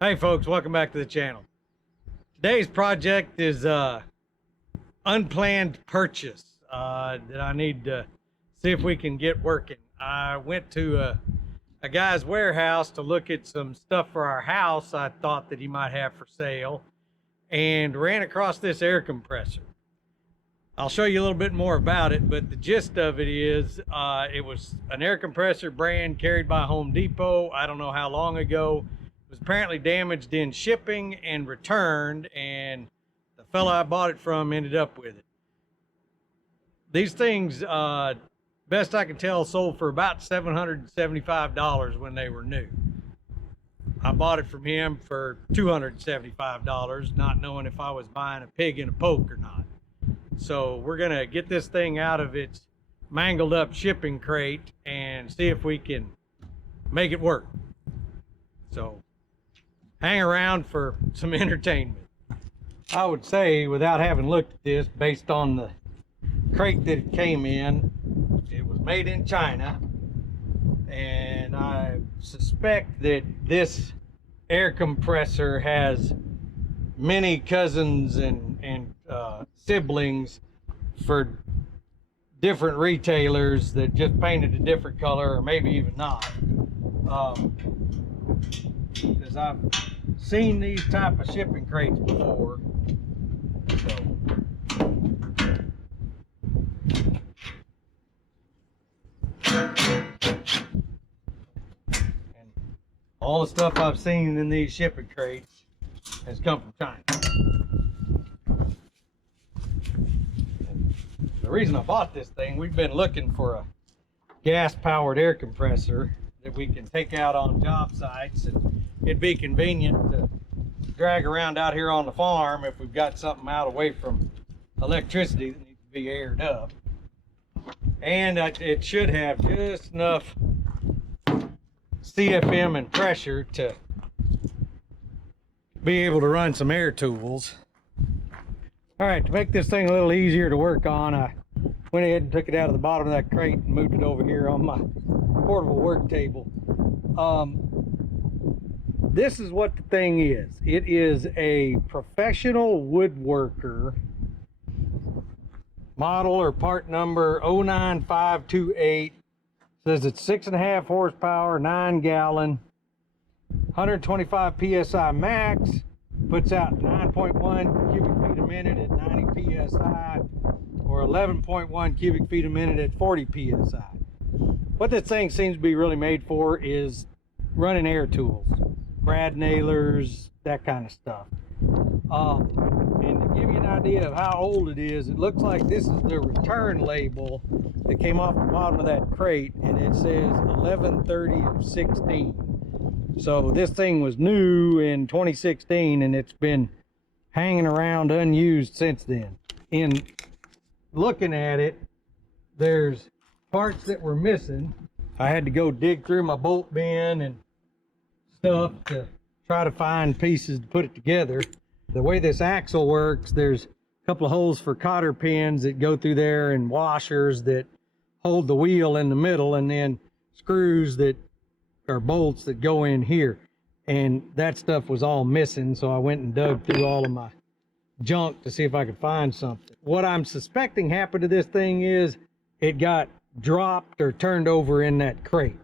Hey folks, welcome back to the channel. Today's project is unplanned purchase that I need to see if we can get working. I went to a guy's warehouse to look at some stuff for our house I thought that he might have for sale, and ran across this air compressor. I'll show you a little bit more about it, but the gist of it is it was an air compressor brand carried by Home Depot. I don't know how long ago. It was apparently damaged in shipping and returned, and the fella I bought it from ended up with it. These things, best I can tell, sold for about $775 when they were new. I bought it from him for $275, not knowing if I was buying a pig in a poke or not. So we're gonna get this thing out of its mangled up shipping crate and see if we can make it work. So hang around for some entertainment. I would say, without having looked at this, based on the crate that it came in, it was made in China, and I suspect that this air compressor has many cousins and siblings for different retailers that just painted a different color, or maybe even not. Because I've seen these type of shipping crates before. So and all the stuff I've seen in these shipping crates has come from China. The reason I bought this thing, we've been looking for a gas-powered air compressor that we can take out on job sites, and it'd be convenient to drag around out here on the farm if we've got something out away from electricity that needs to be aired up. And it should have just enough CFM and pressure to be able to run some air tools. All right, to make this thing a little easier to work on, I went ahead and took it out of the bottom of that crate and moved it over here on my portable work table. This is what the thing is. It is a Professional Woodworker model or part number 09528. Says it's 6.5 horsepower, 9 gallon, 125 PSI max. Puts out 9.1 cubic feet a minute at 90 PSI, or 11.1 cubic feet a minute at 40 PSI. What this thing seems to be really made for is running air tools, brad nailers, that kind of stuff. And to give you an idea of how old it is, it looks like this is the return label that came off the bottom of that crate, and it says 11/30 of 16. So this thing was new in 2016, and it's been hanging around unused since then. In looking at it, there's parts that were missing. I had to go dig through my bolt bin and stuff to try to find pieces to put it together. The way this axle works, there's a couple of holes for cotter pins that go through there, and washers that hold the wheel in the middle, and then screws that or bolts that go in here, and that stuff was all missing. So I went and dug through all of my junk to see if I could find something. What I'm suspecting happened to this thing is it got dropped or turned over in that crate,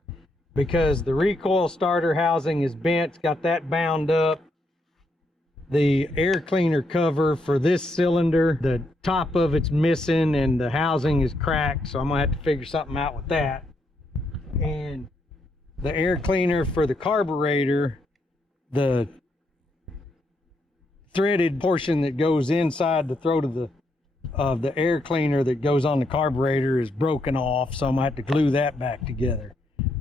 because the recoil starter housing is bent. It's got that bound up. The air cleaner cover for this cylinder, the top of it's missing, and the housing is cracked, so I'm gonna have to figure something out with that. And the air cleaner for the carburetor, the threaded portion that goes inside the throat of the air cleaner that goes on the carburetor is broken off, so I'm gonna have to glue that back together.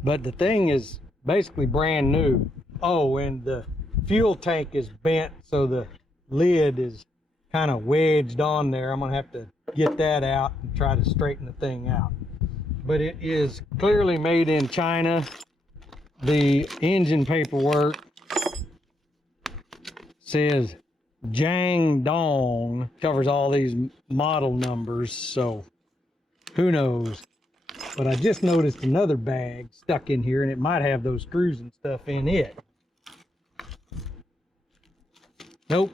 But the thing is basically brand new. Oh, and the fuel tank is bent, so the lid is kind of wedged on there. I'm gonna have to get that out and try to straighten the thing out. But it is clearly made in China. The engine paperwork says Jiang Dong, covers all these model numbers, so who knows. But I just noticed another bag stuck in here, and it might have those screws and stuff in it. Nope.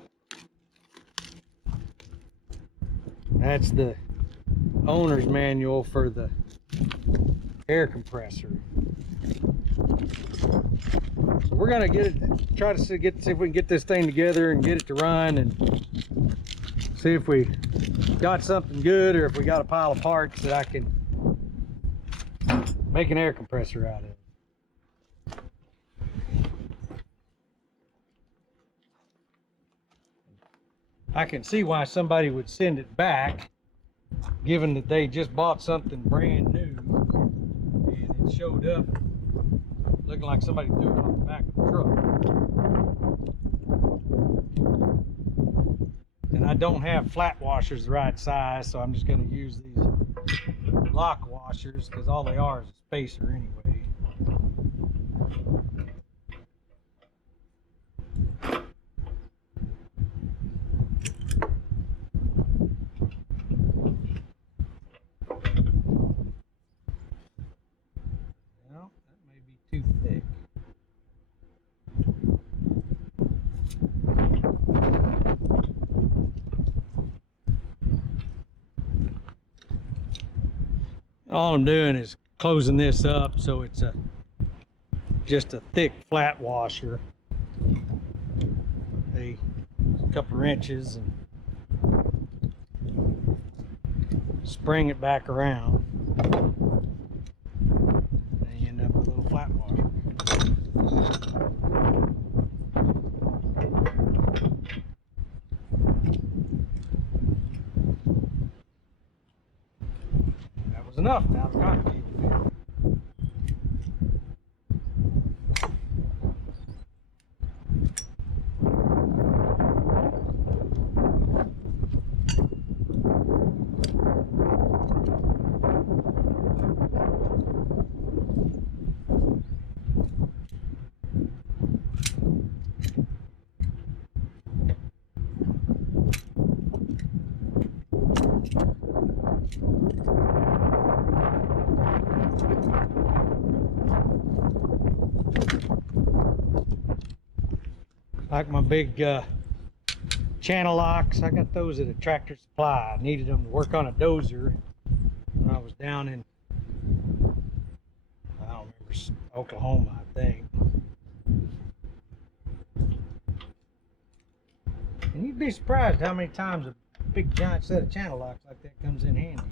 That's the owner's manual for the air compressor. So we're gonna get it, try to see if we can get this thing together and get it to run, and see if we got something good or if we got a pile of parts that I can make an air compressor out of. I can see why somebody would send it back, given that they just bought something brand new and it showed up looking like somebody threw it on the back of the truck. And I don't have flat washers the right size, so I'm just going to use these lock washers because all they are is a spacer anyway. Well, that may be too thick. All I'm doing is closing this up so it's just a thick flat washer, a couple of inches, and spring it back around, and you end up with a little flat washer. That was enough. Now the concrete will fit. Like my big channel locks, I got those at a Tractor Supply. I needed them to work on a dozer when I was down in, I don't remember, Oklahoma, I think. And you'd be surprised how many times a big giant set of channel locks like that comes in handy.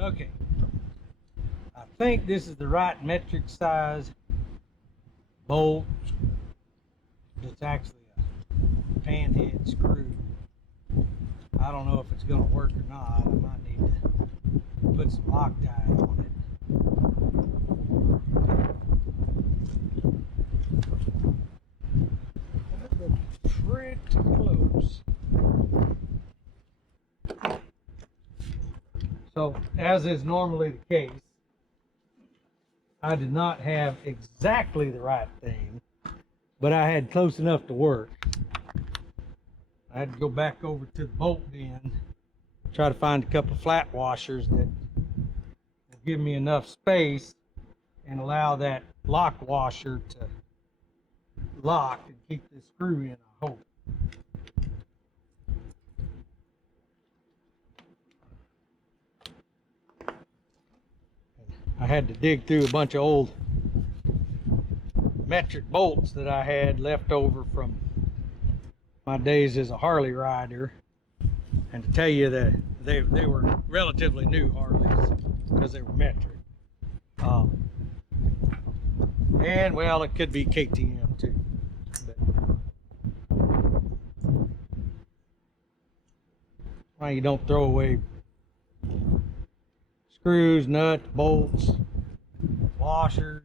Okay, I think this is the right metric size bolt. It's actually a panhead screw. I don't know if it's going to work or not. I might need to put some Loctite on it. That looks pretty close. So, as is normally the case, I did not have exactly the right thing, but I had close enough to work. I had to go back over to the bolt bin, try to find a couple of flat washers that will give me enough space and allow that lock washer to lock and keep this screw in, I hope. I had to dig through a bunch of old metric bolts that I had left over from my days as a Harley rider, and to tell you that they were relatively new Harleys because they were metric. And well, it could be KTM too. But why you don't throw away screws, nuts, bolts, washers.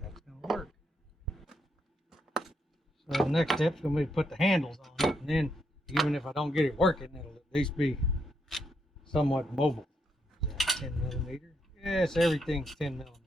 That's gonna work. So the next step is going to be to put the handles on it, and then Even if I don't get it working, it'll at least be somewhat mobile. Is that 10 millimeter? Yes, everything's 10 millimeter.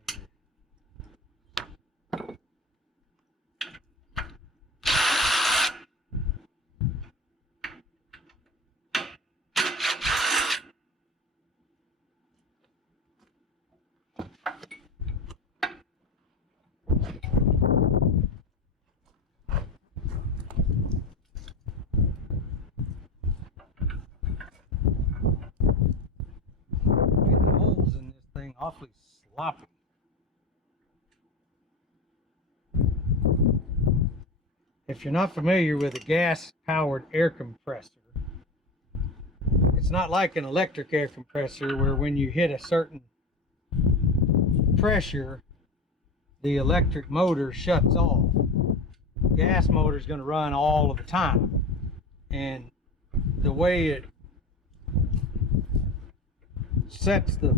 The holes in this thing awfully sloppy. If you're not familiar with a gas-powered air compressor, it's not like an electric air compressor where when you hit a certain pressure, the electric motor shuts off. Gas motor is going to run all of the time. And the way it sets the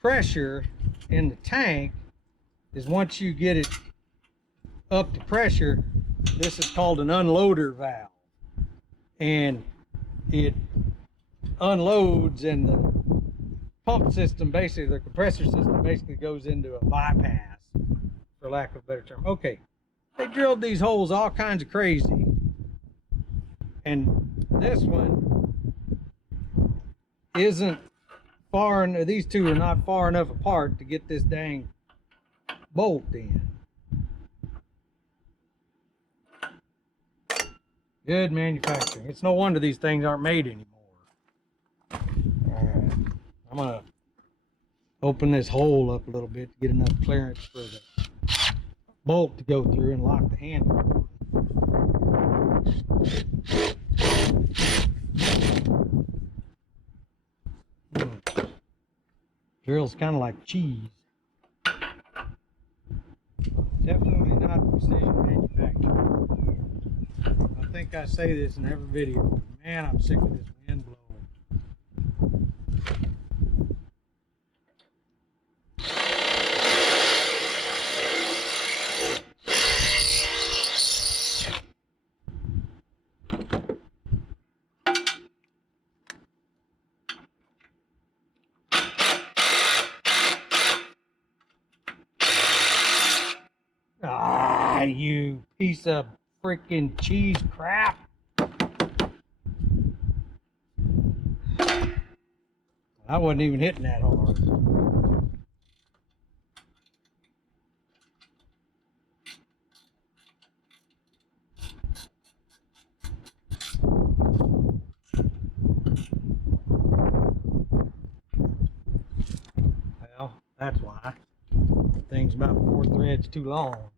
pressure in the tank is once you get it up to pressure, this is called an unloader valve. And it unloads and the pump system, basically the compressor system basically goes into a bypass, for lack of a better term. Okay, they drilled these holes all kinds of crazy, and this one isn't far, these two are not far enough apart to get this dang bolt in. Good manufacturing. It's no wonder these things aren't made anymore. Alright, I'm gonna open this hole up a little bit to get enough clearance for the bolt to go through and lock the handle. Drill's kind of like cheese. Definitely not precision manufacturing. I think I say this in every video, but man, I'm sick of this wind blowing. Ah, you piece of freaking cheese crap. I wasn't even hitting that hard. Well, that's why. The thing's about 4 threads too long.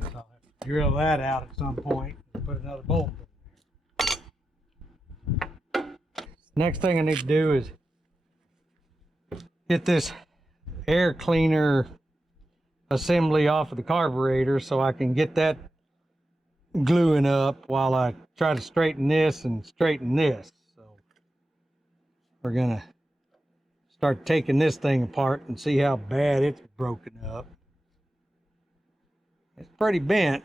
Guess I'll have to drill that out at some point and put another bolt in there. Next thing I need to do is get this air cleaner assembly off of the carburetor so I can get that gluing up while I try to straighten this and straighten this. So we're gonna start taking this thing apart and see how bad it's broken up. It's pretty bent.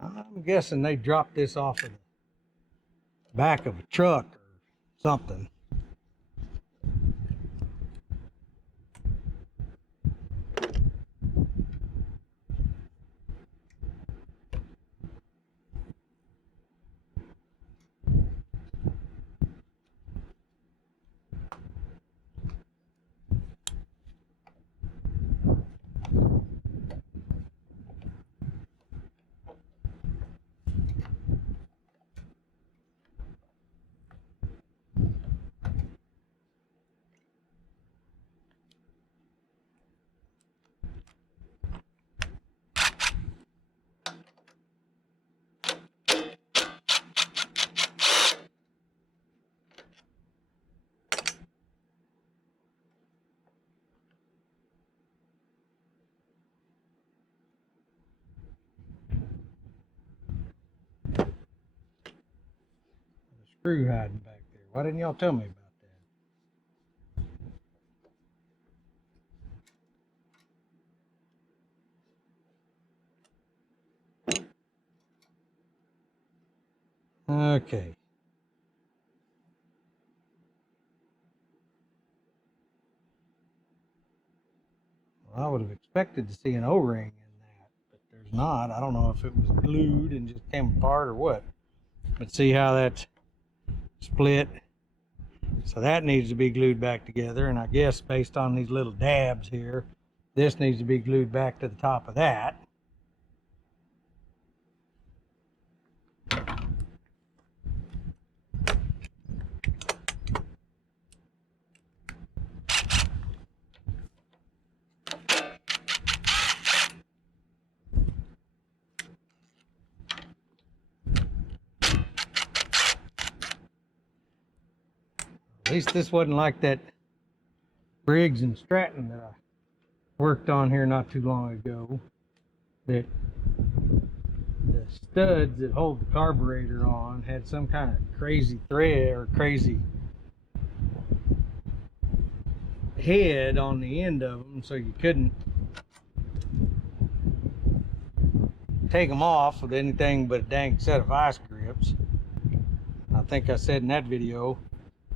I'm guessing they dropped this off of the back of a truck or something. Screw hiding back there. Why didn't y'all tell me about Okay. Well, I would have expected to see an O-ring in that, but there's not. I don't know if it was glued and just came apart or what. But see how that's split? So that needs to be glued back together, and I guess based on these little dabs here, this needs to be glued back to the top of that. At least this wasn't like that Briggs and Stratton that I worked on here not too long ago. That the studs that hold the carburetor on had some kind of crazy thread or crazy head on the end of them, so you couldn't take them off with anything but a dang set of vice grips. I think I said in that video,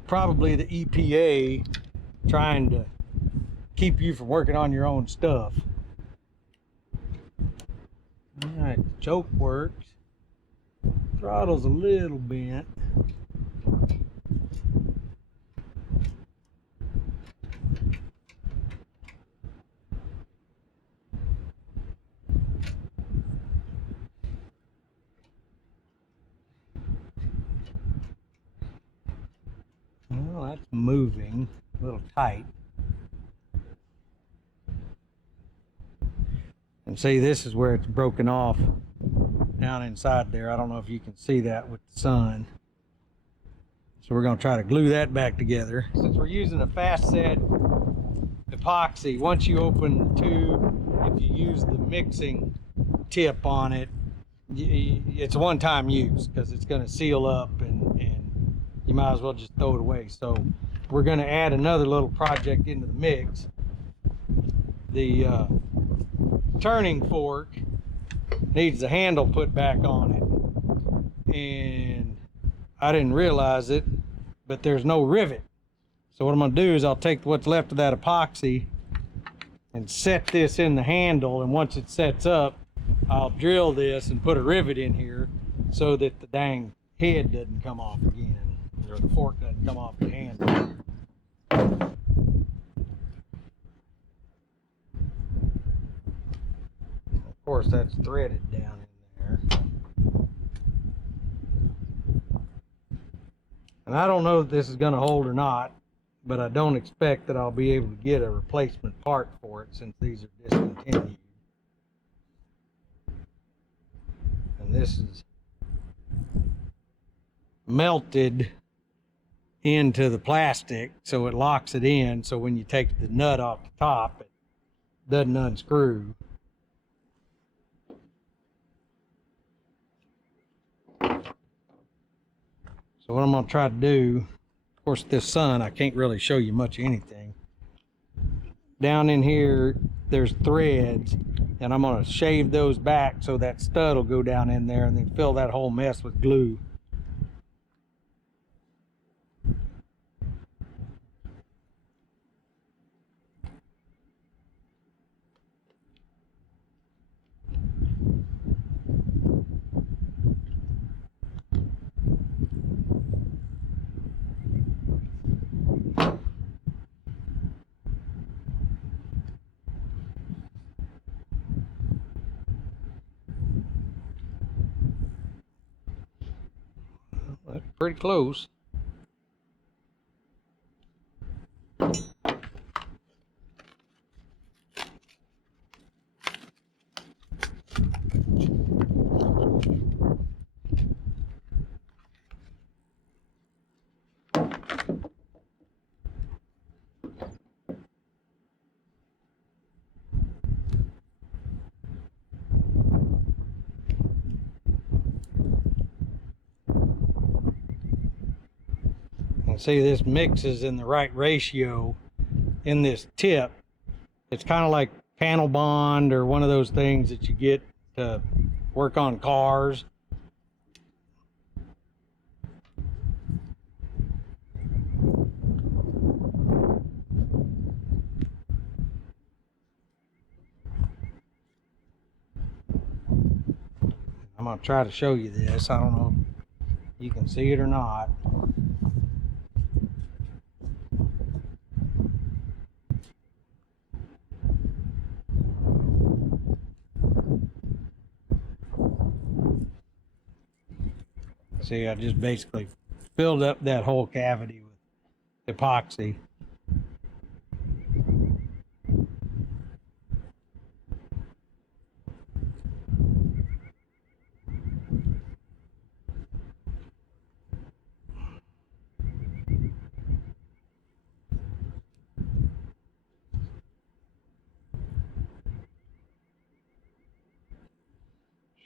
probably the EPA trying to keep you from working on your own stuff. Alright, the choke works. Throttle's a little bent. Well, that's moving a little tight. And see, this is where it's broken off down inside there. I don't know if you can see that with the sun. So we're going to try to glue that back together. Since we're using a fast set epoxy, once you open the tube, if you use the mixing tip on it, it's a one-time use because it's going to seal up and you might as well just throw it away. So we're going to add another little project into the mix. The turning fork needs the handle put back on it, and I didn't realize it, but there's no rivet. So what I'm going to do is I'll take what's left of that epoxy and set this in the handle, and once it sets up, I'll drill this and put a rivet in here so that the dang head doesn't come off again, or the fork doesn't come off the handle. Of course, that's threaded down in there. And I don't know if this is going to hold or not, but I don't expect that I'll be able to get a replacement part for it since these are discontinued. And this is melted into the plastic, so it locks it in, so when you take the nut off the top, it doesn't unscrew. So what I'm going to try to do, of course this sun, I can't really show you much of anything. Down in here, there's threads, and I'm going to shave those back so that stud will go down in there and then fill that whole mess with glue. That's pretty close. See, this mixes in the right ratio in this tip. It's kind of like panel bond or one of those things that you get to work on cars. gonna try to show you this. I don't know if you can see it or not. See, I just basically filled up that whole cavity with epoxy.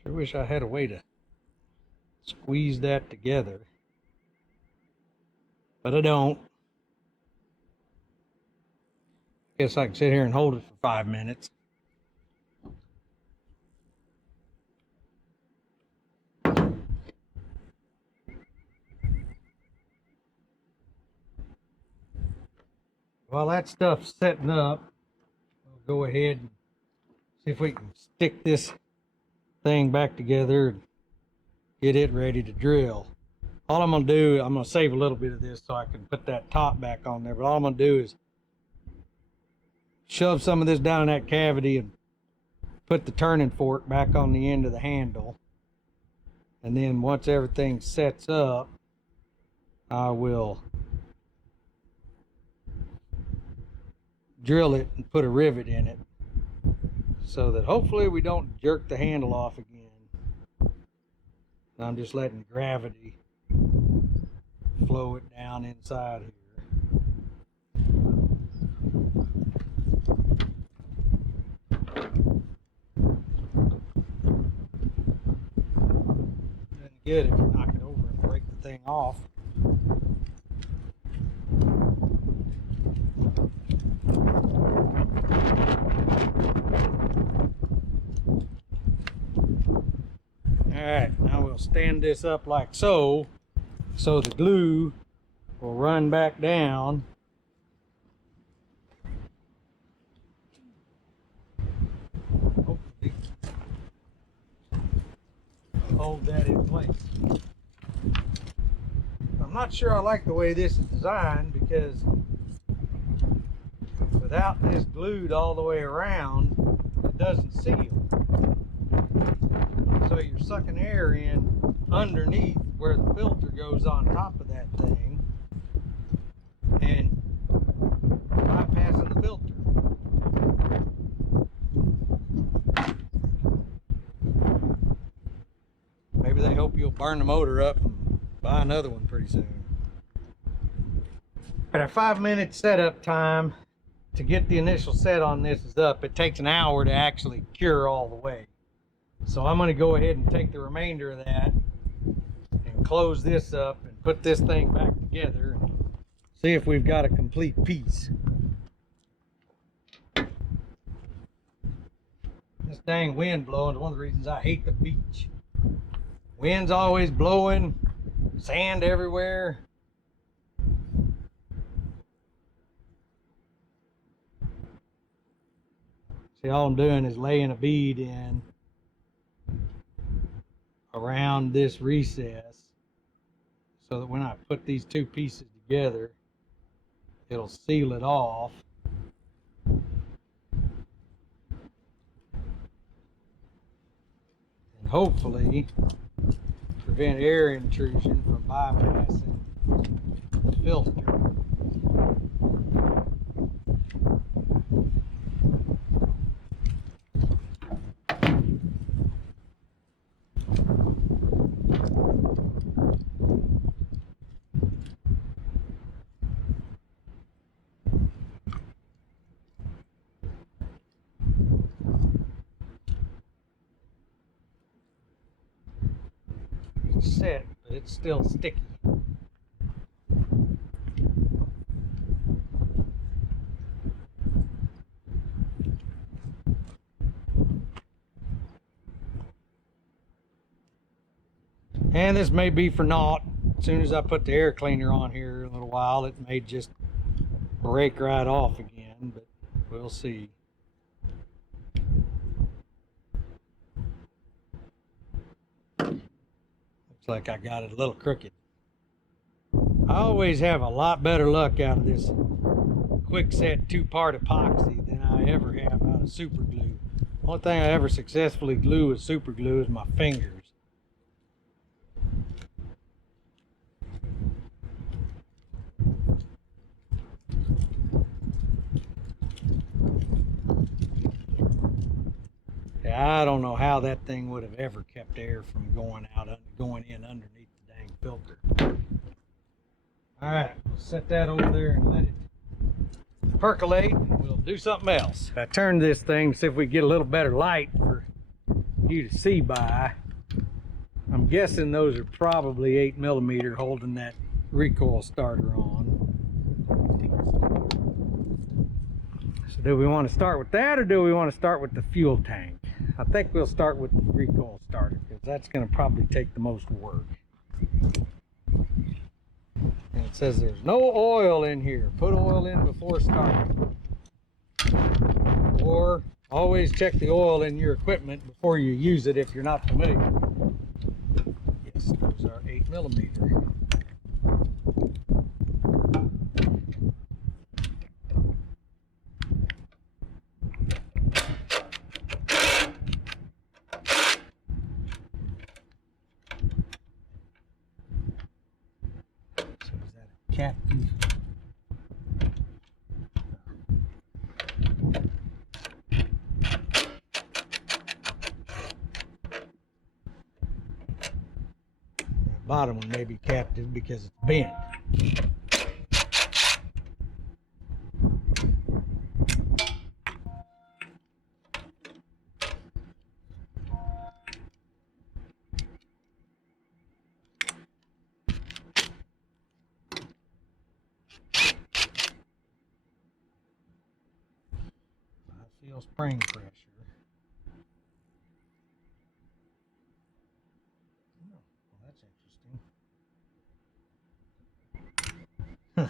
Sure wish I had a way to squeeze that together, but I don't. Guess I can sit here and hold it for 5 minutes. While that stuff's setting up, we'll go ahead and see if we can stick this thing back together and get it ready to drill. All I'm gonna do, I'm gonna save a little bit of this so I can put that top back on there, but all I'm gonna do is shove some of this down in that cavity and put the turning fork back on the end of the handle. And then once everything sets up, I will drill it and put a rivet in it so that hopefully we don't jerk the handle off again. I'm just letting gravity flow it down inside here. Doesn't good if you knock it over and break the thing off. Alright, now we'll stand this up like so the glue will run back down. Hopefully hold that in place. I'm not sure I like the way this is designed, because without this glued all the way around, it doesn't seal. So you're sucking air in underneath where the filter goes on top of that thing and bypassing the filter. Maybe they hope you'll burn the motor up and buy another one pretty soon. At our 5-minute setup time to get the initial set on this is up. It takes an hour to actually cure all the way. So I'm going to go ahead and take the remainder of that and close this up and put this thing back together and see if we've got a complete piece. This dang wind blowing is one of the reasons I hate the beach. Wind's always blowing, sand everywhere. See, all I'm doing is laying a bead in around this recess so that when I put these two pieces together, it'll seal it off. And hopefully prevent air intrusion from bypassing the filter. Set, but it's still sticky. And this may be for naught. As soon as I put the air cleaner on here in a little while, it may just break right off again, but we'll see. Looks like I got it a little crooked. I always have a lot better luck out of this quick set 2-part epoxy than I ever have out of super glue. Only thing I ever successfully glue with super glue is my fingers. Yeah, I don't know how that thing would have ever kept air from going in underneath the dang filter. All right, we'll set that over there and let it percolate. We'll do something else. I turned this thing to see if we get a little better light for you to see by. I'm guessing those are probably 8mm holding that recoil starter on. So do we want to start with that, or do we want to start with the fuel tank? I think we'll start with the recoil starter because that's going to probably take the most work. And it says there's no oil in here. Put oil in before starting. Or always check the oil in your equipment before you use it if you're not familiar. Yes, those are 8mm. Captive. The bottom one may be captive because it's bent. Feel spring pressure. Oh, well, that's interesting. Huh.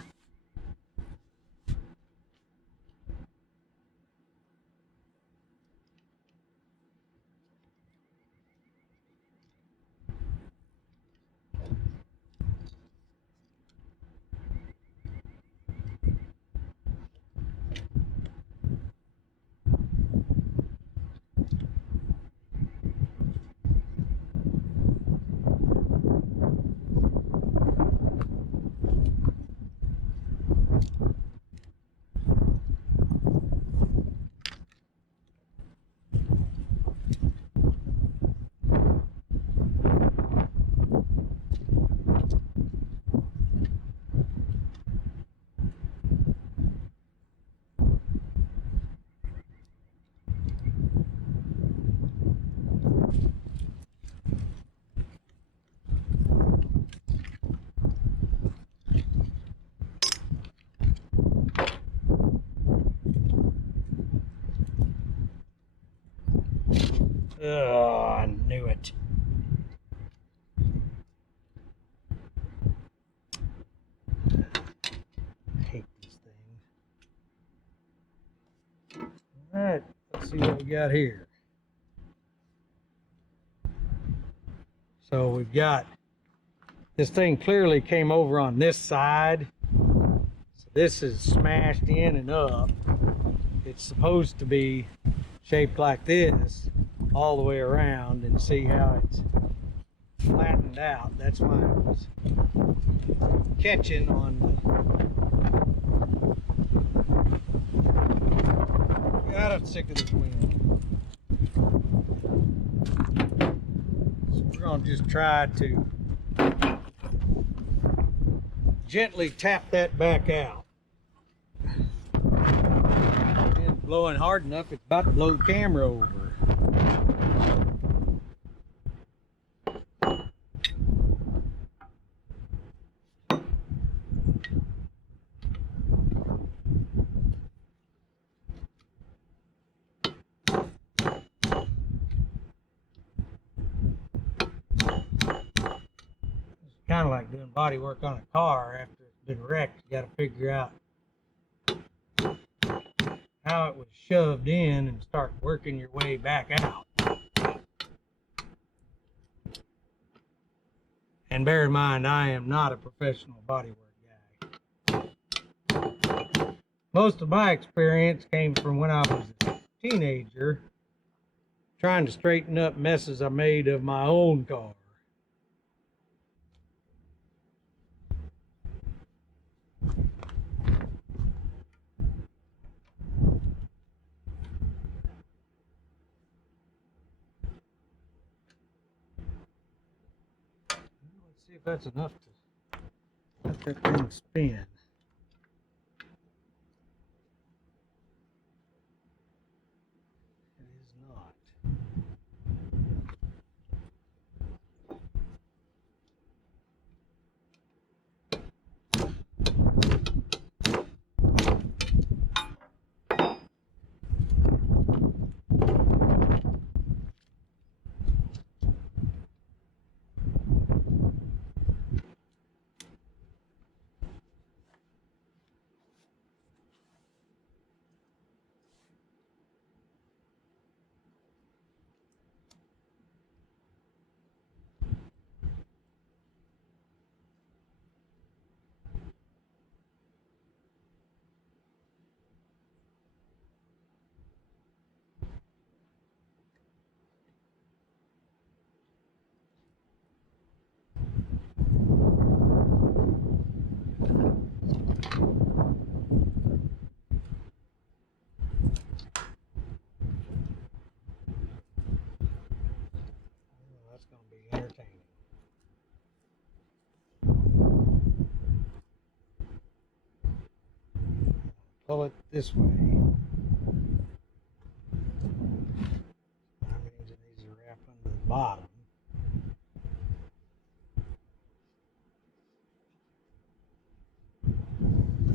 Oh, I knew it. I hate these things. All right, let's see what we got here. So we've got, this thing clearly came over on this side. So this is smashed in and up. It's supposed to be shaped like this all the way around, and see how it's flattened out. That's why it was catching on the... God, I'm sick of this wind. So we're going to just try to gently tap that back out. The wind's blowing hard enough, it's about to blow the camera over. Kind of like doing body work on a car after it's been wrecked. You got to figure out how it was shoved in and start working your way back out. And bear in mind, I am not a professional bodywork guy. Most of my experience came from when I was a teenager, trying to straighten up messes I made of my own car. Let's see if that's enough to let that thing spin. It is not. That's going to be entertaining. Pull it this way. That means it needs to wrap under the bottom.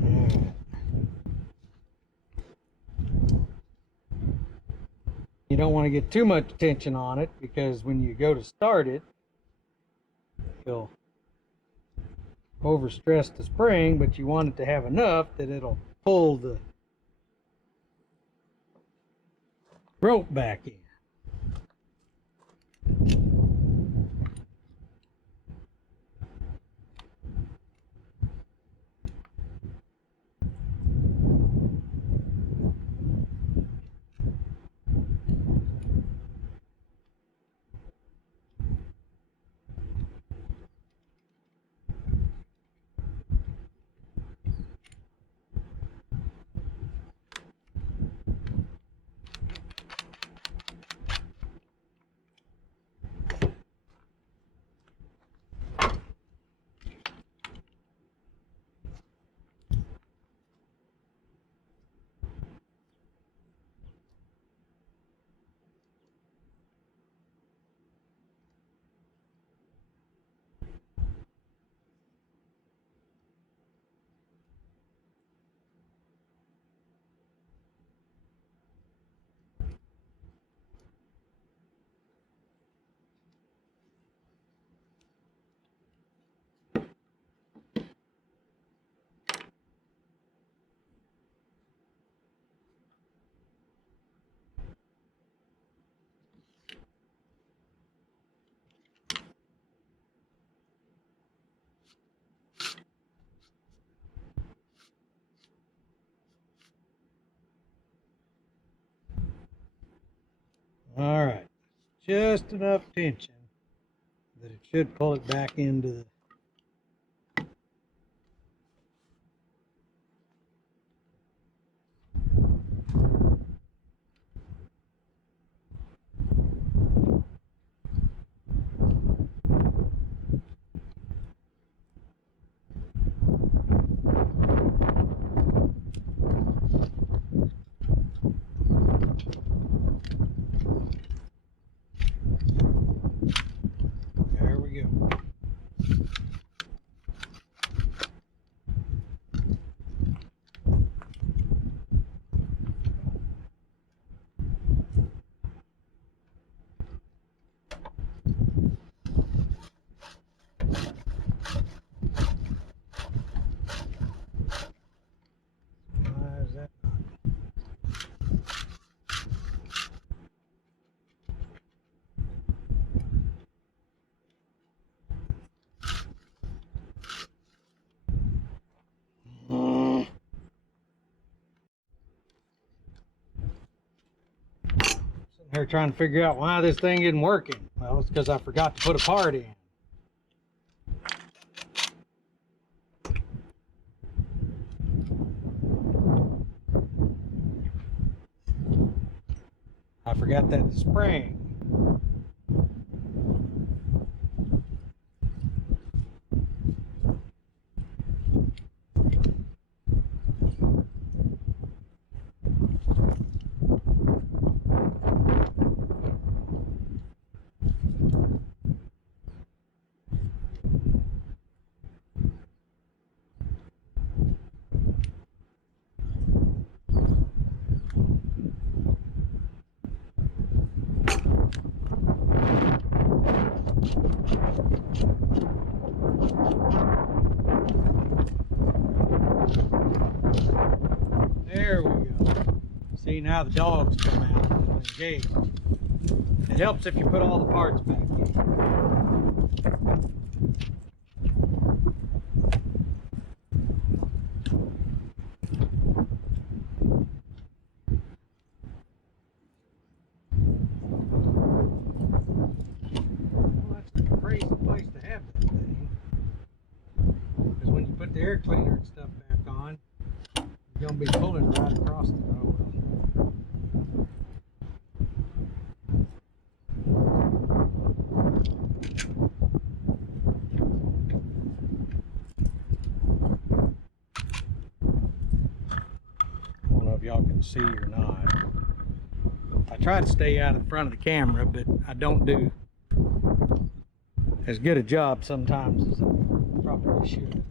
Alright. You don't want to get too much tension on it, because when you go to start it, you'll overstress the spring, but you want it to have enough that it'll pull the rope back in. All right, just enough tension that it should pull it back into the there we go. Sitting here trying to figure out why this thing isn't working. Well, it's because I forgot to put a part in. I forgot that spring. There we go. See, now the dogs come out of the gate. It helps if you put all the parts back in. Well, that's a crazy place to have that thing. Because when you put the air cleaner and stuff back on, you're going to be pulling right across the road. I don't know if y'all can see or not. I try to stay out in front of the camera, but I don't do as good a job sometimes as I probably should.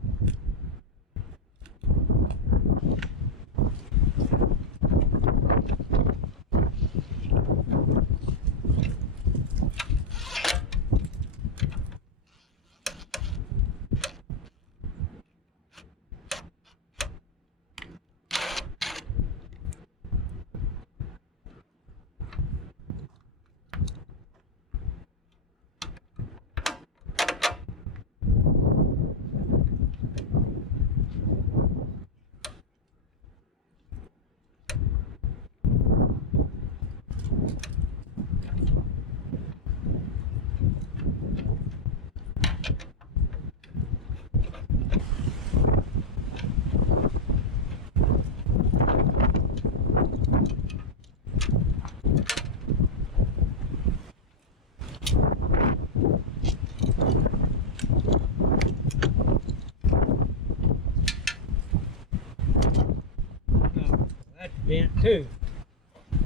Bent too.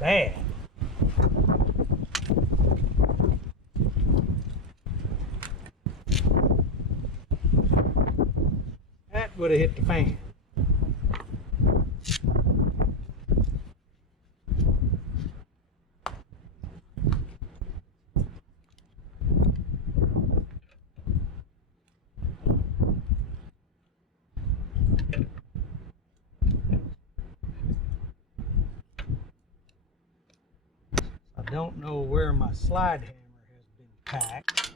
Bad. That would have hit the fan. I don't know where my slide hammer has been packed.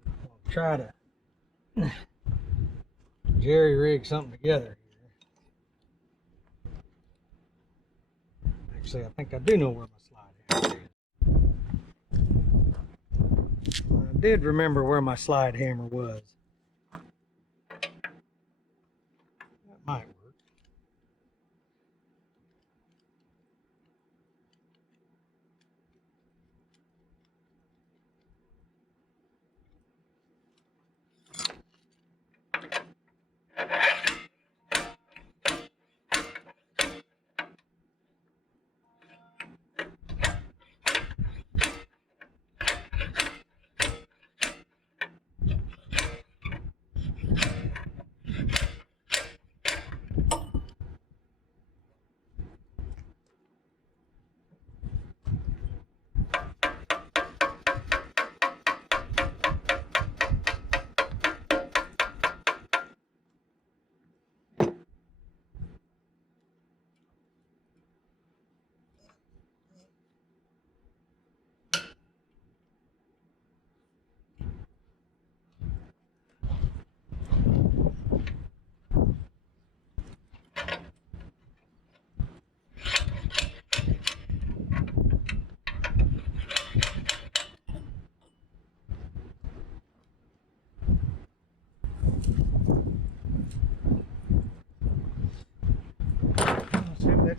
I'll try to jerry rig something together here. Actually, I think I do know where my slide hammer is. I did remember where my slide hammer was. That might work.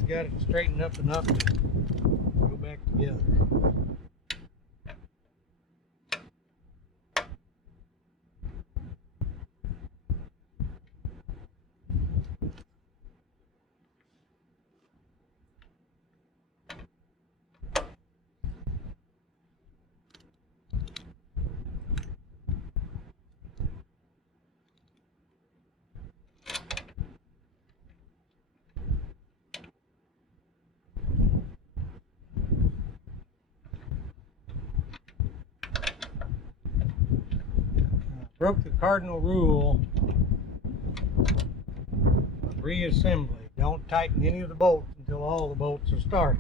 got it straightened up enough to go back together. Broke the cardinal rule of reassembly. Don't tighten any of the bolts until all the bolts are started.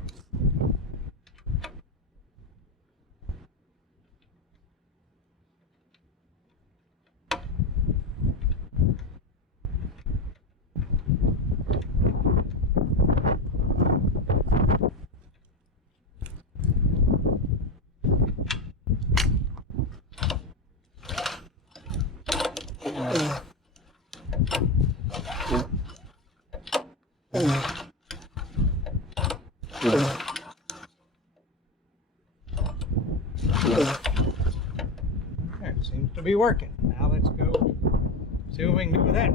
There, it seems to be working. Now let's go see what we can do with that.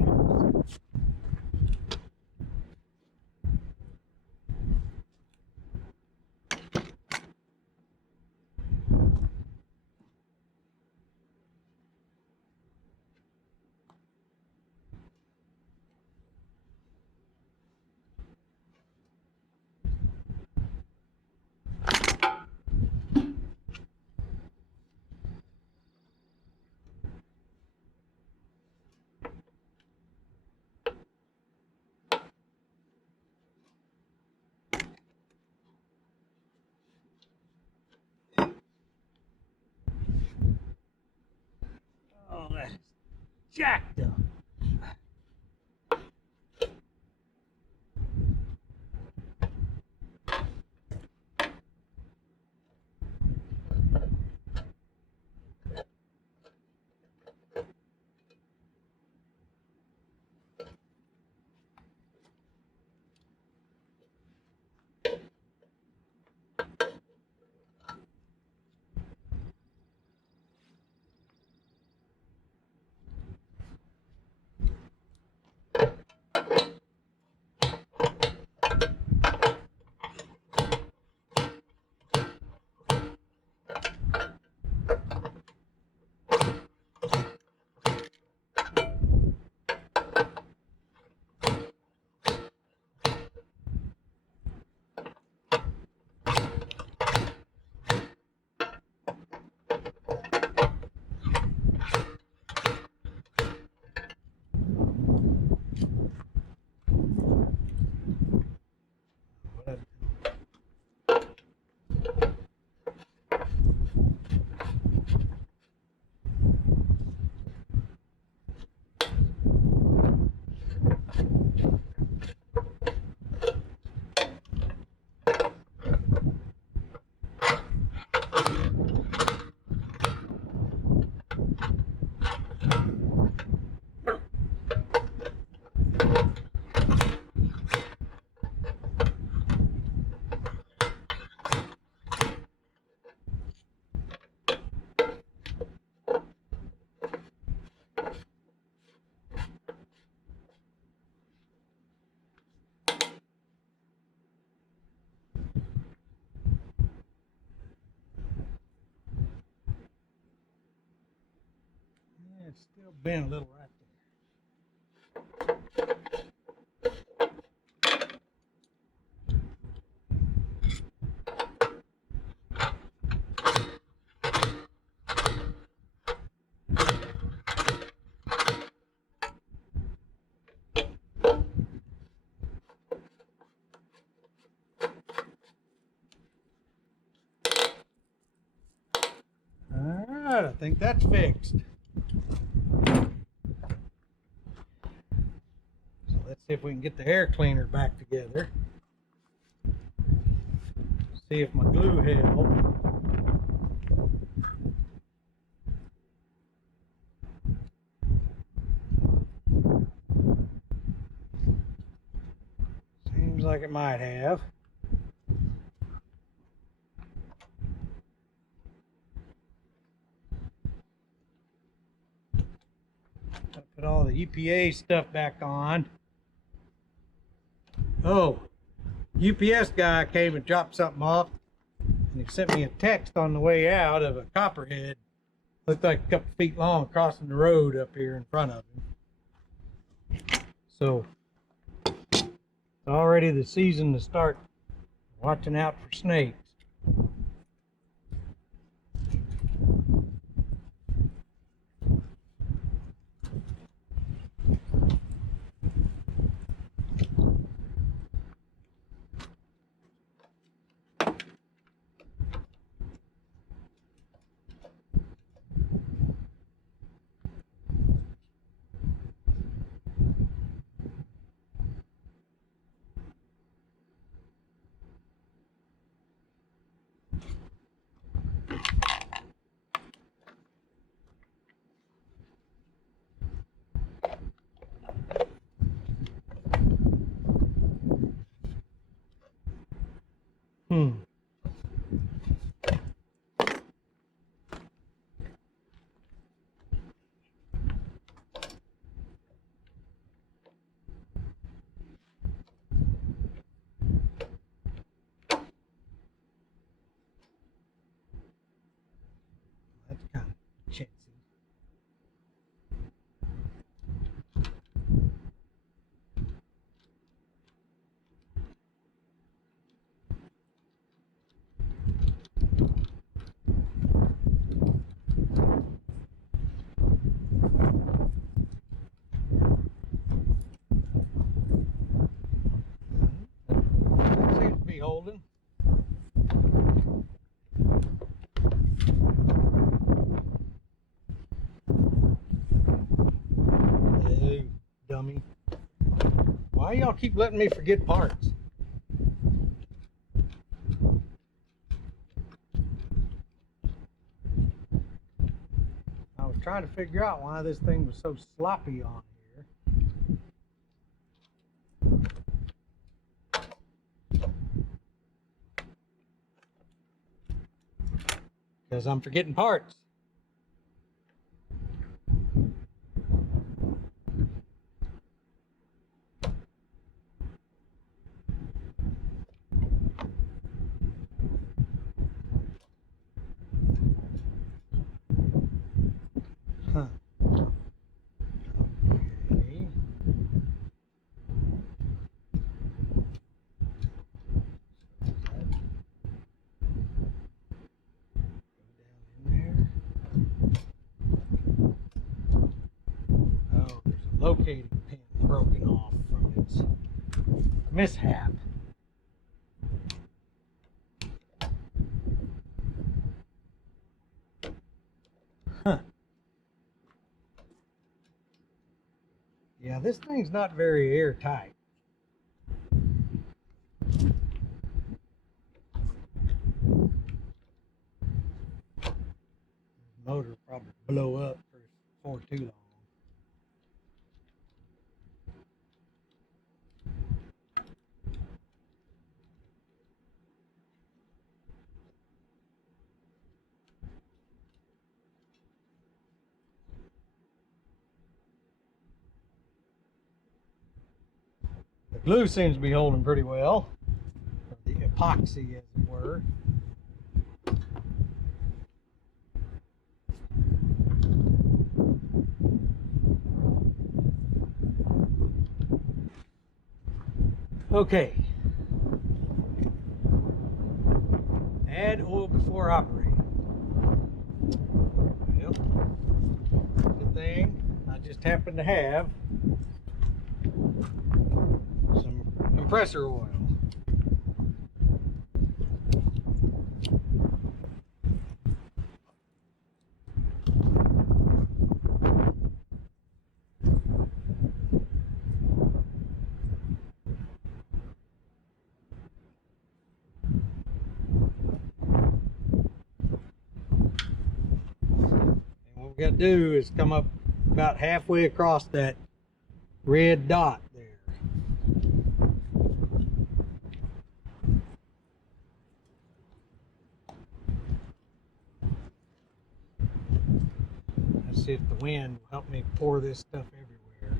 Oh, that is jacked up. It's still bent a little right there. All right, I think that's fixed. So let's see if we can get the air cleaner back together. See if my glue held. Seems like like it might have. I put all the EPA stuff back on. Oh, UPS guy came and dropped something off, and he sent me a text on the way out of a copperhead. Looked like a couple feet long crossing the road up here in front of him. So it's already the season to start watching out for snakes. That's kind of chintzy. That seems to be holding. Hey, dummy. Why y'all keep letting me forget parts? I was trying to figure out why this thing was so sloppy on here. Because I'm forgetting parts. Huh. Okay. Oh, there's a locating pin broken off from its mishap. Huh. Yeah, this thing's not very airtight. Motor will probably blow up for too long. The glue seems to be holding pretty well, or the epoxy as it were. Okay. Add oil before operating. Well, good thing I just happen to have some compressor oil. What we got to do is come up about halfway across that red dot there. Let's see if the wind will help me pour this stuff everywhere.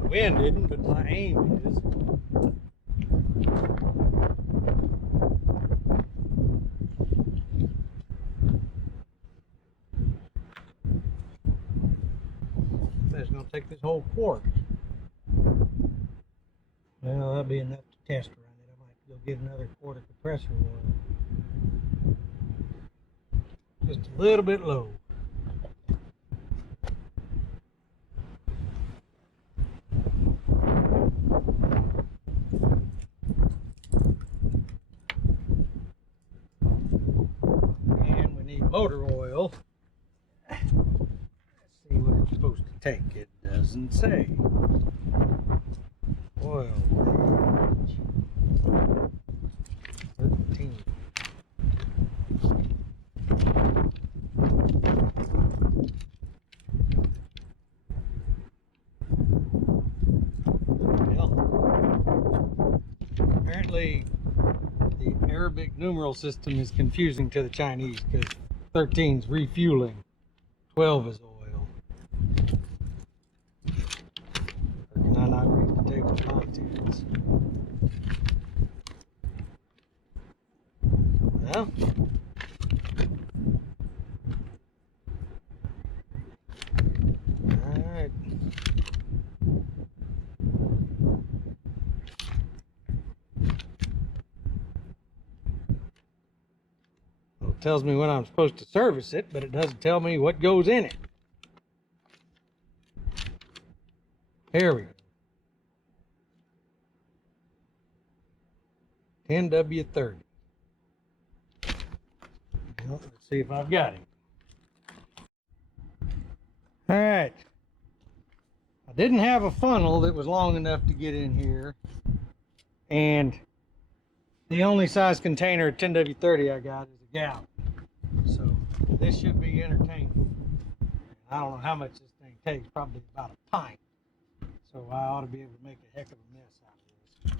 The wind didn't, but my aim is. That's going to take this whole quart. Well, that'll be enough to test run it. I might go get another quart of compressor oil. Just a little bit low. And we need motor oil. Let's see what it's supposed to take. It doesn't say. Oil gauge 13. Well, apparently the Arabic numeral system is confusing to the Chinese because 13 is refueling, 12 is oil. Or can I not read the table of contents? Well, alright. Well, it tells me when I'm supposed to service it, but it doesn't tell me what goes in it. Here we go. 10W30. Well, let's see if I've got it. All right. I didn't have a funnel that was long enough to get in here, and the only size container of 10W30 I got is a gallon. So this should be entertaining. I don't know how much this thing takes, probably about a pint. So I ought to be able to make a heck of a mess out of this.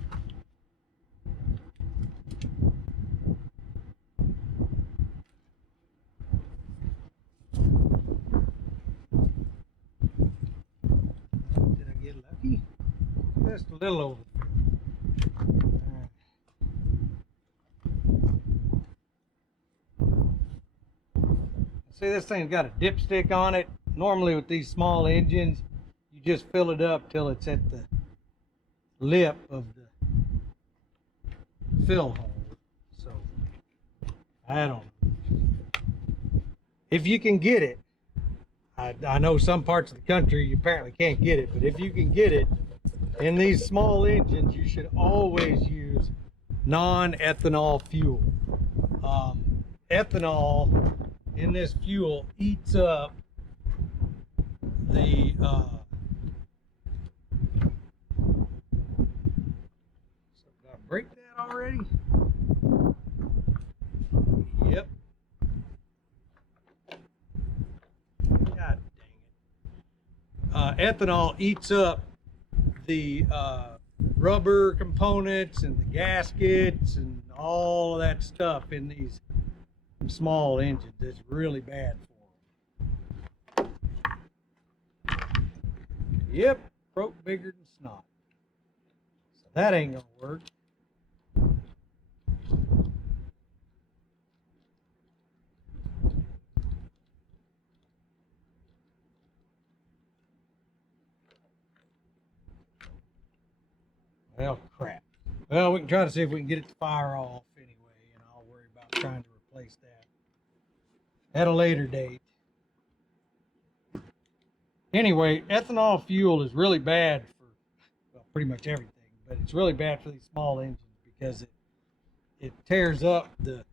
Did I get lucky? Just a little over. Right. See, this thing's got a dipstick on it. Normally with these small engines, you just fill it up till it's at the lip of the fill hole. So I don't know. If you can get it, I know some parts of the country you apparently can't get it, but if you can get it in these small engines, you should always use non-ethanol fuel. Ethanol in this fuel eats up the so did I break that already? Yep. God dang it. Ethanol eats up the rubber components and the gaskets and all of that stuff in these small engines. It's really bad for them. Yep, broke bigger than snot. So that ain't gonna work. Well, crap. Well, we can try to see if we can get it to fire off anyway, and I'll worry about trying to replace that at a later date. Anyway, ethanol fuel is really bad for, well, pretty much everything, but it's really bad for these small engines because it tears up the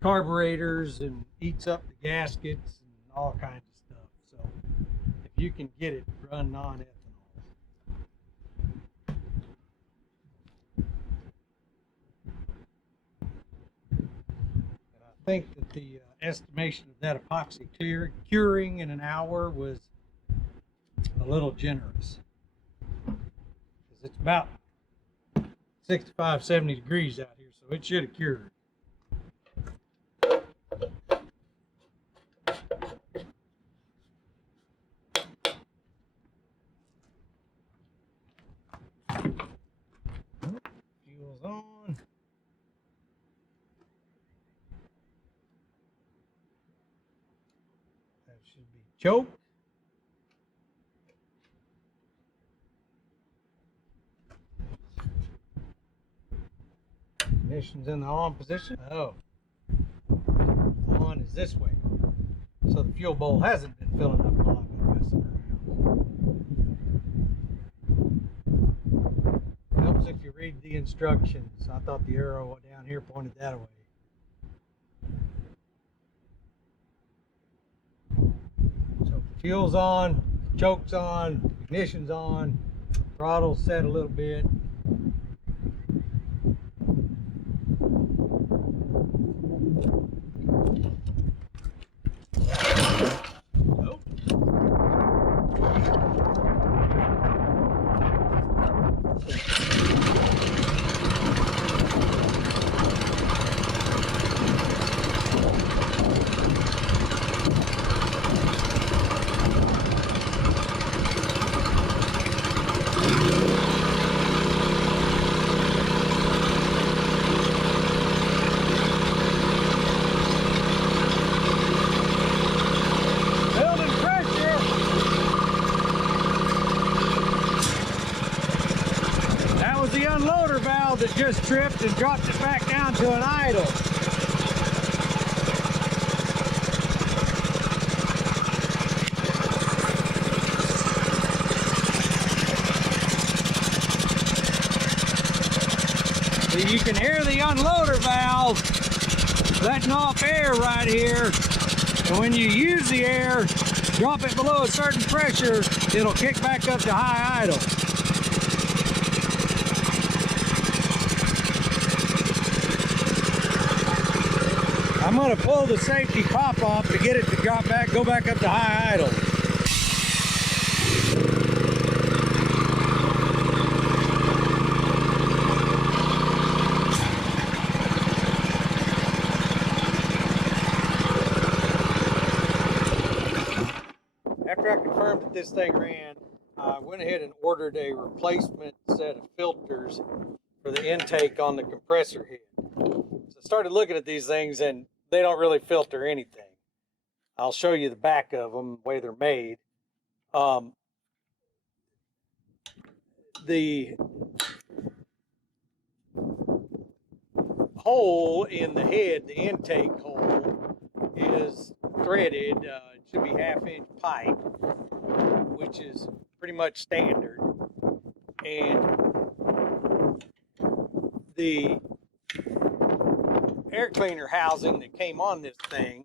carburetors and eats up the gaskets and all kinds of stuff. So if you can get it, run non-ethanol. I think that the estimation of that epoxy curing in an hour was a little generous, because it's about 65, 70 degrees out here, so it should have cured. Should be choke. Ignition's in the on position. Oh, on is this way. So the fuel bowl hasn't been filling up while I've been messing around. Helps if you read the instructions. I thought the arrow down here pointed that way. So fuel's on, choke's on, ignition's on, throttle's set a little bit. Nope. The unloader valve that just tripped and dropped it back down to an idle. So you can hear the unloader valve letting off air right here. And when you use the air, drop it below a certain pressure, it'll kick back up to high idle. I'm going to pull the safety pop off to get it to go back up to high idle. After I confirmed that this thing ran, I went ahead and ordered a replacement set of filters for the intake on the compressor head. So I started looking at these things and they don't really filter anything. I'll show you the back of them, the way they're made. The hole in the head, the intake hole, is threaded. It should be 1/2-inch pipe, which is pretty much standard. And the air cleaner housing that came on this thing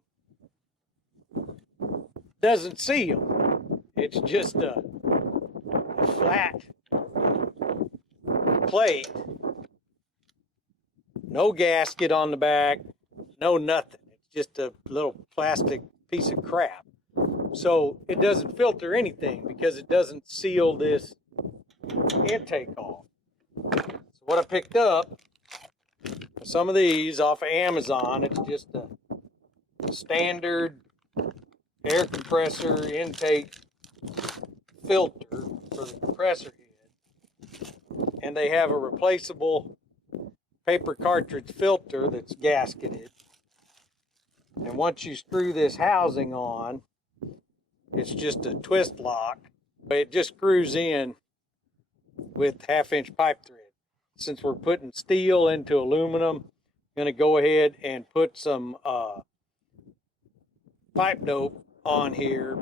doesn't seal. It's just a flat plate, no gasket on the back, no nothing. It's just a little plastic piece of crap. So it doesn't filter anything because it doesn't seal this intake off. So what I picked up, some of these off of Amazon. It's just a standard air compressor intake filter for the compressor head. And they have a replaceable paper cartridge filter that's gasketed. And once you screw this housing on, it's just a twist lock. It just screws in with 1/2-inch pipe thread. Since we're putting steel into aluminum, I'm going to go ahead and put some pipe dope on here,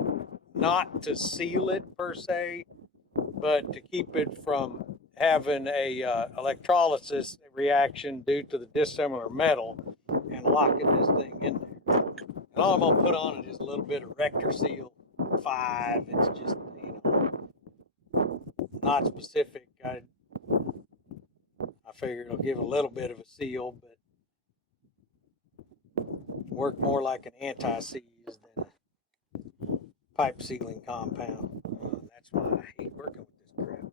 not to seal it per se, but to keep it from having a electrolysis reaction due to the dissimilar metal and locking this thing in there. And all I'm going to put on it is a little bit of Rector Seal 5. It's just, not specific. I figure it'll give a little bit of a seal, but work more like an anti-seize than a pipe sealing compound. That's why I hate working with this crap.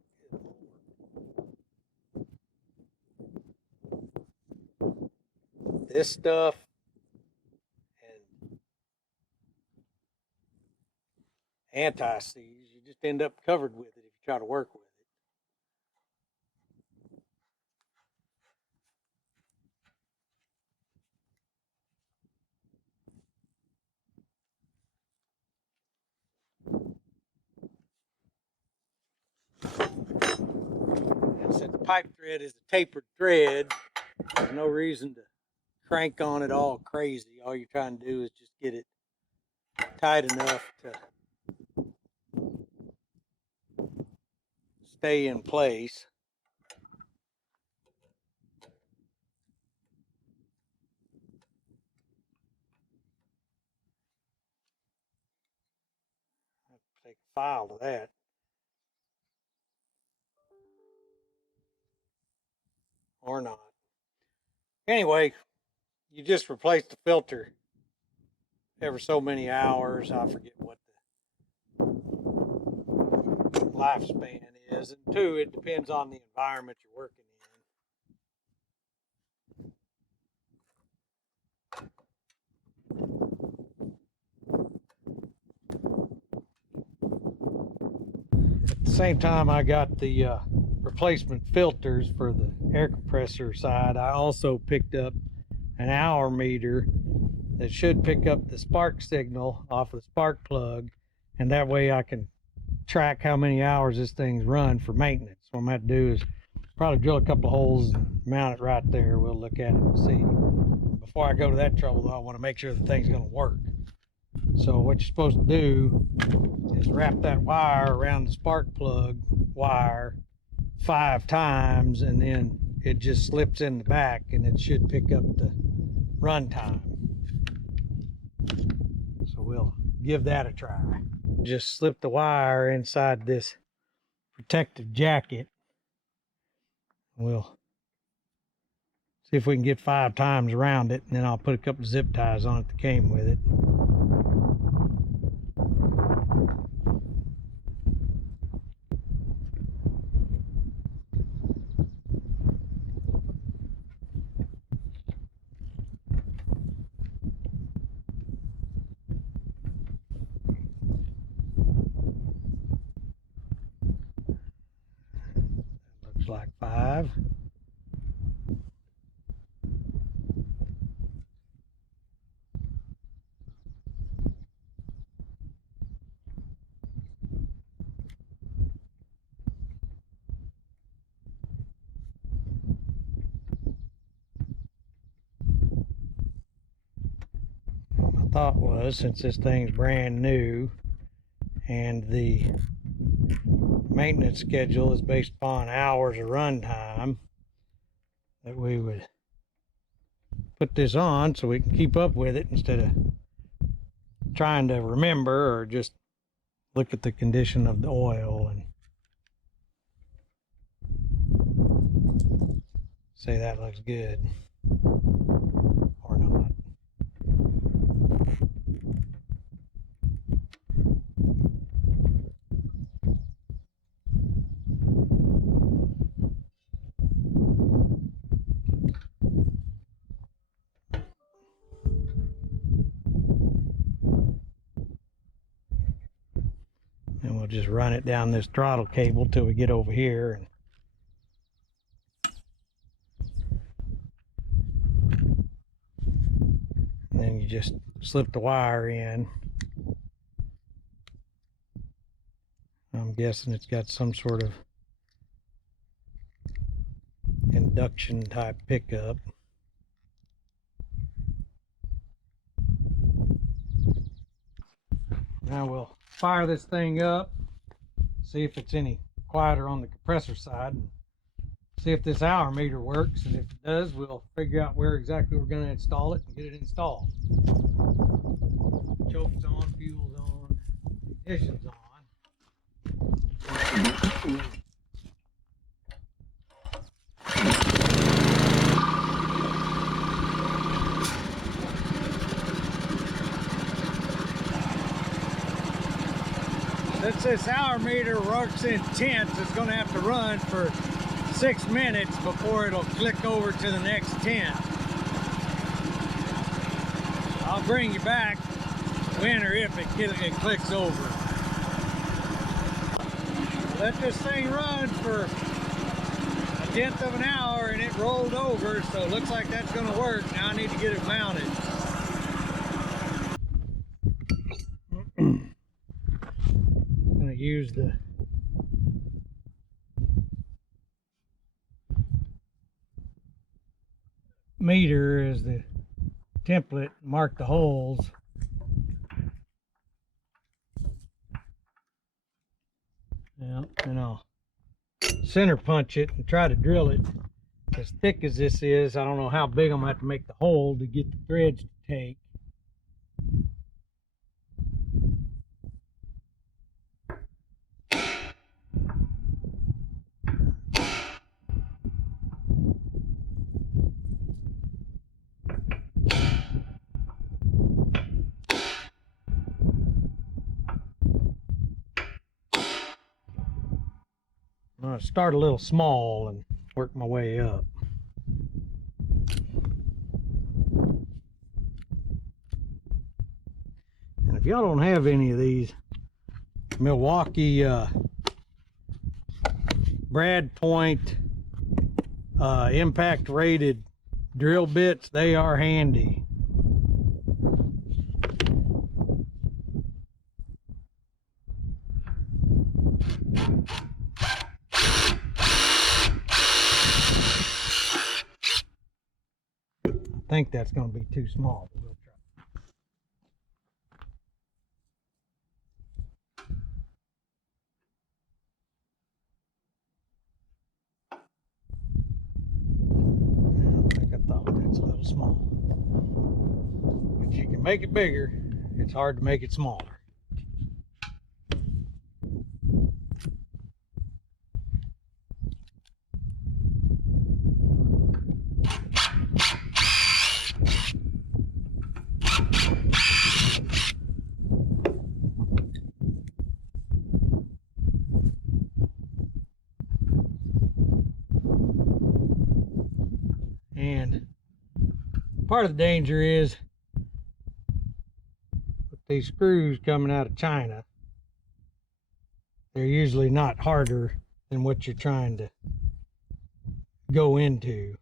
This stuff and anti-seize, you just end up covered with it if you try to work with it. pipe thread is a tapered thread. There's no reason to crank on it all crazy. All you're trying to do is just get it tight enough to stay in place. Take a file to that. Or not. Anyway, you just replace the filter every so many hours. I forget what the lifespan is. And two, it depends on the environment you're working in. At the same time, I got the replacement filters for the air compressor side. I also picked up an hour meter that should pick up the spark signal off of the spark plug, and that way I can track how many hours this thing's run for maintenance. What I'm gonna have to do is probably drill a couple of holes and mount it right there. We'll look at it and see. Before I go to that trouble though, I want to make sure the thing's gonna work. So what you're supposed to do is wrap that wire around the spark plug wire 5 times, and then it just slips in the back and it should pick up the run time. So we'll give that a try. Just slip the wire inside this protective jacket. We'll see if we can get 5 times around it, and then I'll put a couple of zip ties on it that came with it. Looks like 5. My thought was, since this thing's brand new and the maintenance schedule is based upon hours of run time, that we would put this on so we can keep up with it instead of trying to remember or just look at the condition of the oil and say that looks good or not. And we'll just run it down this throttle cable till we get over here, and then you just slip the wire in. I'm guessing it's got some sort of induction type pickup. Now we'll fire this thing up, see if it's any quieter on the compressor side, and see if this hour meter works. And if it does, we'll figure out where exactly we're going to install it and get it installed. Choke's on, fuel's on, ignition's on. Since this hour meter works in tenths, it's going to have to run for 6 minutes before it'll click over to the next tenth. I'll bring you back when or if it clicks over. Let this thing run for 1/10 of an hour and it rolled over, so it looks like that's going to work. Now I need to get it mounted. I'm going to use the meter as the template, mark the holes. Yeah, and I'll center punch it and try to drill it. As thick as this is, I don't know how big I'm gonna have to make the hole to get the threads to take. I'm gonna start a little small and work my way up. And if y'all don't have any of these Milwaukee Brad Point impact rated drill bits, they are handy. I think that's going to be too small, but we'll try. I think I thought that's a little small. But you can make it bigger. It's hard to make it smaller. And part of the danger is with these screws coming out of China, they're usually not harder than what you're trying to go into.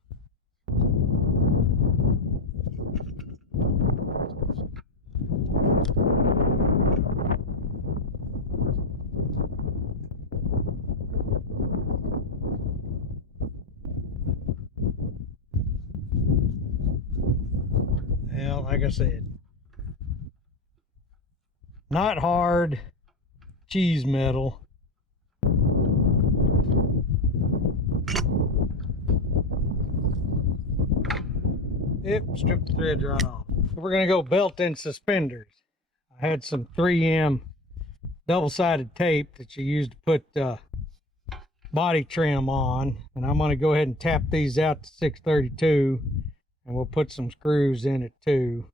Well, like I said, not hard, cheese metal. Yep, strip the threads right off. We're gonna go belt and suspenders. I had some 3M double-sided tape that you use to put body trim on, and I'm gonna go ahead and tap these out to 632, and we'll put some screws in it too.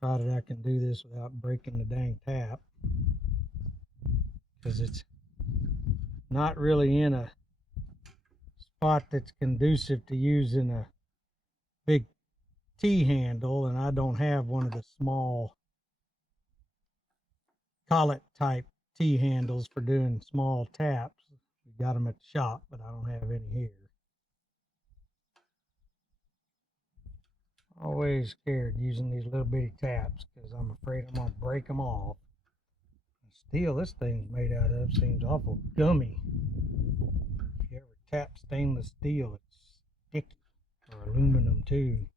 Provided I can do this without breaking the dang tap, because it's not really in a spot that's conducive to using a big T-handle, and I don't have one of the small collet type T-handles for doing small taps. We got them at the shop, but I don't have any here. Always scared using these little bitty taps because I'm afraid I'm gonna break them off. The steel this thing's made out of seems awful gummy. If you ever tap stainless steel, it's sticky, or aluminum too.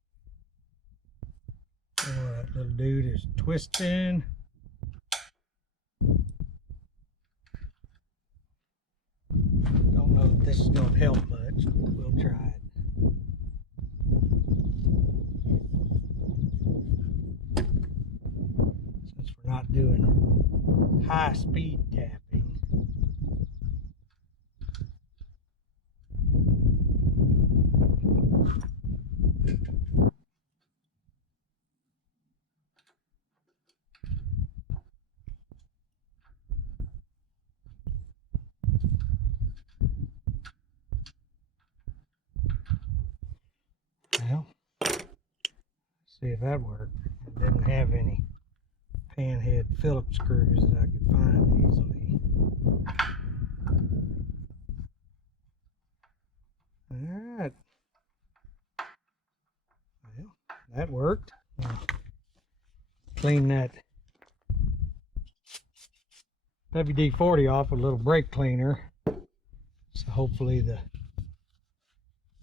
Oh, that little dude is twisting. Don't know if this is gonna help much, but we'll try it. Since we're not doing high speed tapping. Well, see if that worked. I didn't have any panhead Phillips screws that I could find easily. Alright. Well, that worked. Clean that WD-40 off with a little brake cleaner. So hopefully the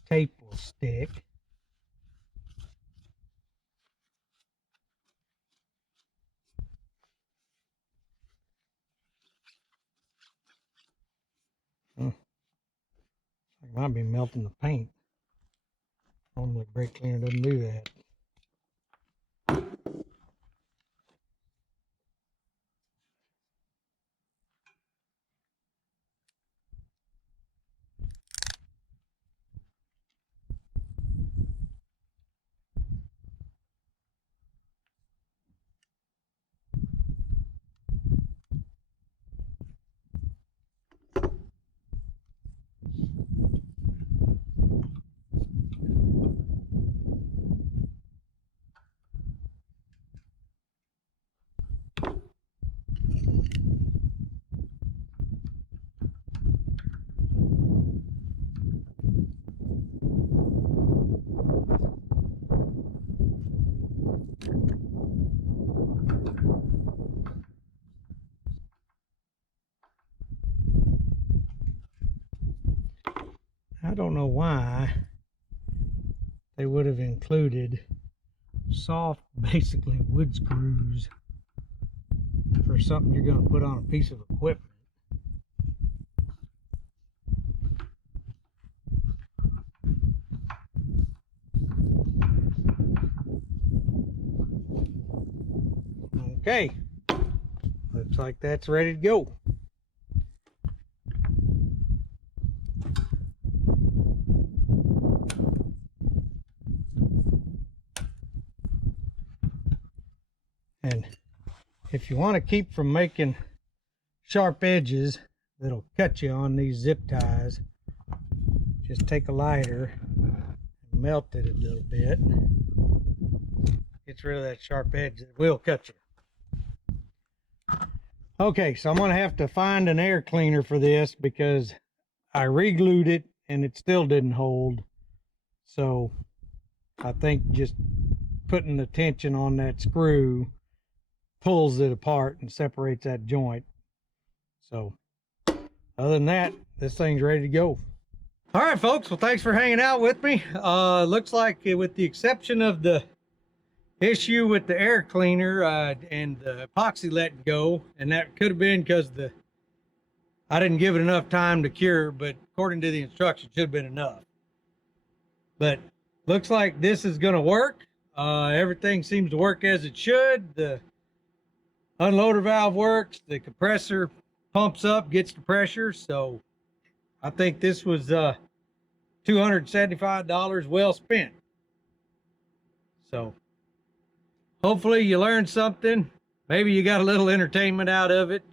tape will stick. I might be melting the paint. Normally brake cleaner doesn't do that. I don't know why they would have included soft, basically wood screws for something you're going to put on a piece of equipment. Okay, looks like that's ready to go. And if you want to keep from making sharp edges that'll cut you on these zip ties, just take a lighter and melt it a little bit. Gets rid of that sharp edge that will cut you. Okay, so I'm going to have to find an air cleaner for this because I re-glued it and it still didn't hold. So I think just putting the tension on that screw pulls it apart and separates that joint. So other than that, this thing's ready to go. All right, folks, well, thanks for hanging out with me. Looks like with the exception of the issue with the air cleaner and the epoxy letting go, and that could have been because I didn't give it enough time to cure, but according to the instructions, should have been enough. But looks like this is going to work. Everything seems to work as it should. The unloader valve works. The compressor pumps up, gets the pressure. So I think this was $275 well spent. So hopefully you learned something. Maybe you got a little entertainment out of it.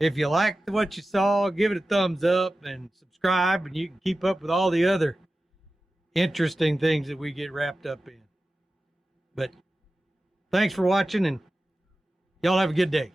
If you liked what you saw, give it a thumbs up and subscribe, and you can keep up with all the other interesting things that we get wrapped up in. But thanks for watching, and y'all have a good day.